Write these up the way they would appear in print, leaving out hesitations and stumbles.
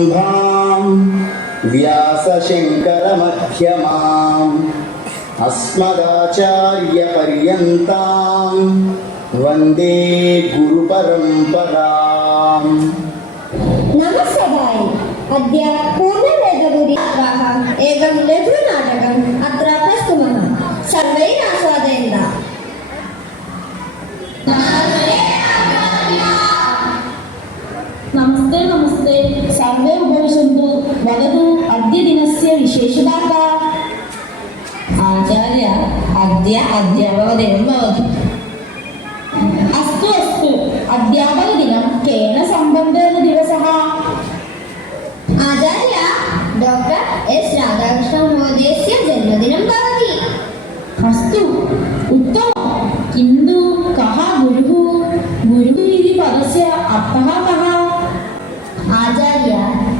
सदाशिवसमारम्भां व्यासशङ्करमध्यमाम् अस्मदाचार्यपर्यन्तां वन्दे गुरुपरम्पराम्। नमस्कार। अद्य पूर्णवेदपुरीः एकं लघुनाटकम् अत्र प्रस्तुमः। सर्वैः आस्वादयन्तु। नमस्ते नमस्ते सर्वे उपविशन्तु। वदतु अद्य दिनस्य विशेषता का? आचार्य अद्य अध्यापकदिनं भवति। अस्तु अस्तु, अध्यापकदिनं केन सम्बन्धेन दिवसः? आचार्य डॉक्टर एस राधाकृष्णन महोदयस्य जन्मदिनं भवति। अस्तु उत्तमं, किन्तु कः गुरुः? गुरुः इति पदस्य अर्थः कः? आचार्य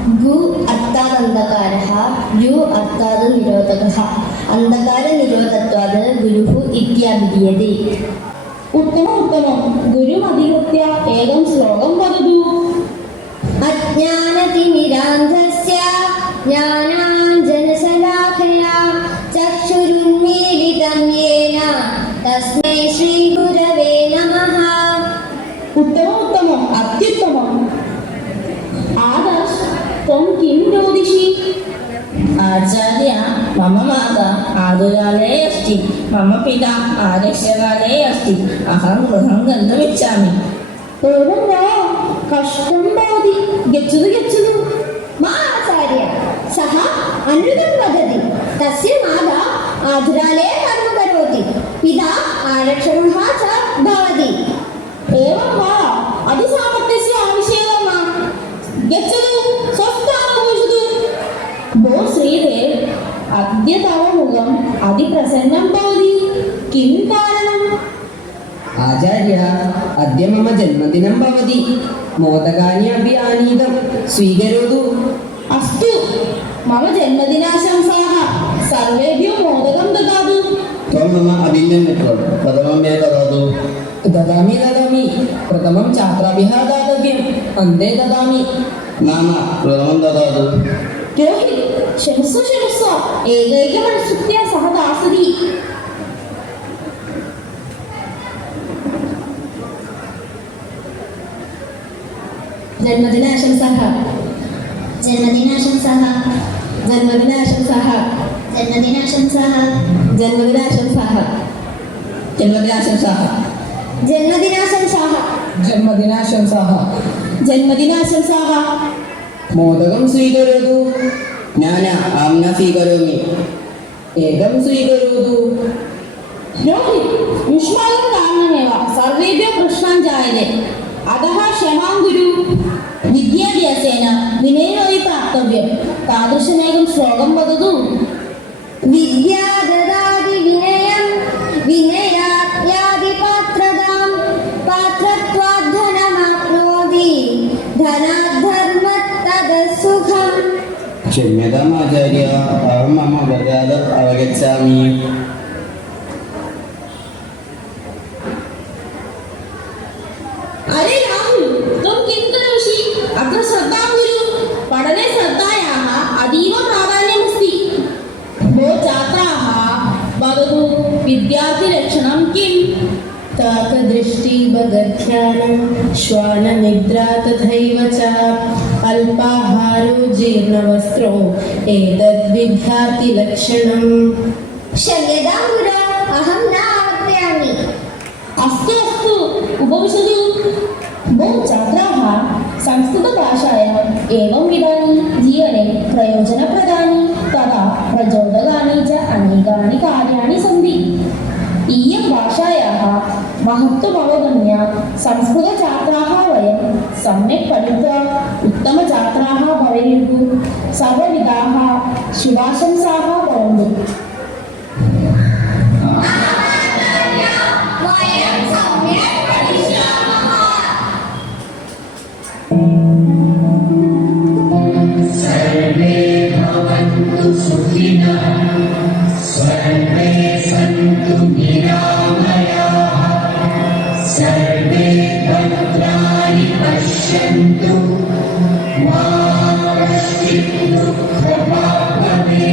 गु अर्थात् अन्धकारः, यु अर्थात् निरोधकः, अन्धकारनिरोधत्वात् गुरुः इत्याभिधीयते। उत्तमम् उत्तमं, गुरुमधिकृत्य एकं श्लोकं वदतु। अज्ञानतिमिरान्धस्य ज्ञानाञ्जनशलाकया चक्षुरुन्मीलितं येन तस्मै श्रीगुरवे नमः। उत्तमम् उत्तमम्, अत्युत्तमम्। आदर्श, त्वं किं रोदिषि? आचार्य, मम माता आदुरालये अस्ति, मम पिता आरक्षकालये अस्ति, अहं गृहं गन्तुमिच्छामि। एवं वा? कष्टं भवति, गच्छतु गच्छतु। मा आचार्य, सः अनुगं वदति। तस्य माता आधुरालये कार्यं करोति, पिता आरक्षकः च भवति। एवं वा? अतिसामर्थ्यस्य आवश्यकं न। गच्छतु, स्वस्थानं उपविशतु। भो श्रीदेव, अद्य तव मुखम् अतिप्रसन्नं भवति, किं कारणम्? आचार्य, अद्य मम जन्मदिनं भवति, मोदकानि अपि आनीतं, स्वीकरोतु। अस्तु, मम जन्मदिनाशंसाः। सर्वेभ्यो मोदकं ददातु। त्वं मम अभिनन्दनं प्रथमं मे ददातु। ददामि ददामि, प्रथमं छात्राभ्यः दातव्यम्, अन्ते ददामि। नाम प्रथमं ददातु। रोहित, क्षमस्व क्षमस्व, एकैकमनुसृत्य सः दास्यति। जन्मदिनाशंसाः, जन्मदिनाशंसाः, जन्मदिनाशंसाः, जन्मदिनाशंसाः, जन्मदिनाशंसाः, जन्मदिनाशंसाः, जन्मदिनाशंसाः, जन्मदिनाशंसाः। जन्मदिनाशंसाः। मोदकं स्वीकरोतु। न अहं न स्वीकरोमि। एकं स्वीकरोतु। रोहित, युष्माकं कारणमेव सर्वेभ्यः प्रश्नान् जायते, अतः क्षमां कुरु। विद्याभ्यासेन विनयोऽपि प्राप्तव्यं। तादृशमेकं श्लोकं वदतु। विद्या ददाति विनयं, विनयात् याति पात्रतां, पात्रत्वात् धनमाप्नोति, धनात् धर्मात् ततः सुखम्। क्षम्यताम् आचार्य, अहं मम अपराधम् अवगच्छामि। अरे राहुल, त्वं किं करोषि? अत्र श्रद्धां कुरु। पठने श्रद्धायाः अतीव प्राधान्यमस्ति। भो छात्राः, वदतु, विद्यार्थिलक्षणं किम्? ताकदृष्टिभगध्यानं, श्वाननिद्रा तथैव च, अल्पाहारो जीर्णवस्त्रो, एतद्विद्यार्थिलक्षणम्। क्षम्यतां गुरु, अहं न आवर्तयामि। अस्तु अस्तु, उपविशतु। भो छात्राः, संस्कृतभाषायाम् एवं विधानि जीवने प्रयोजनप्रदानि तथा प्रचोदकानि च अनेकानि कार्याणि सन्ति। इयं भाषायाः महत्त्वमवगम्य संस्कृतछात्राः वयं सम्यक् पठित्वा उत्तमछात्राः भवेयुः। सर्वविधाः शुभाशंसाः भवन्तु। सर्वे भवन्तु सुखिनः, सर्वे सन्तु निरामयाः, सर्वे भद्राणि पश्यन्तु, मा कश्चित् दुःखमाप्नवे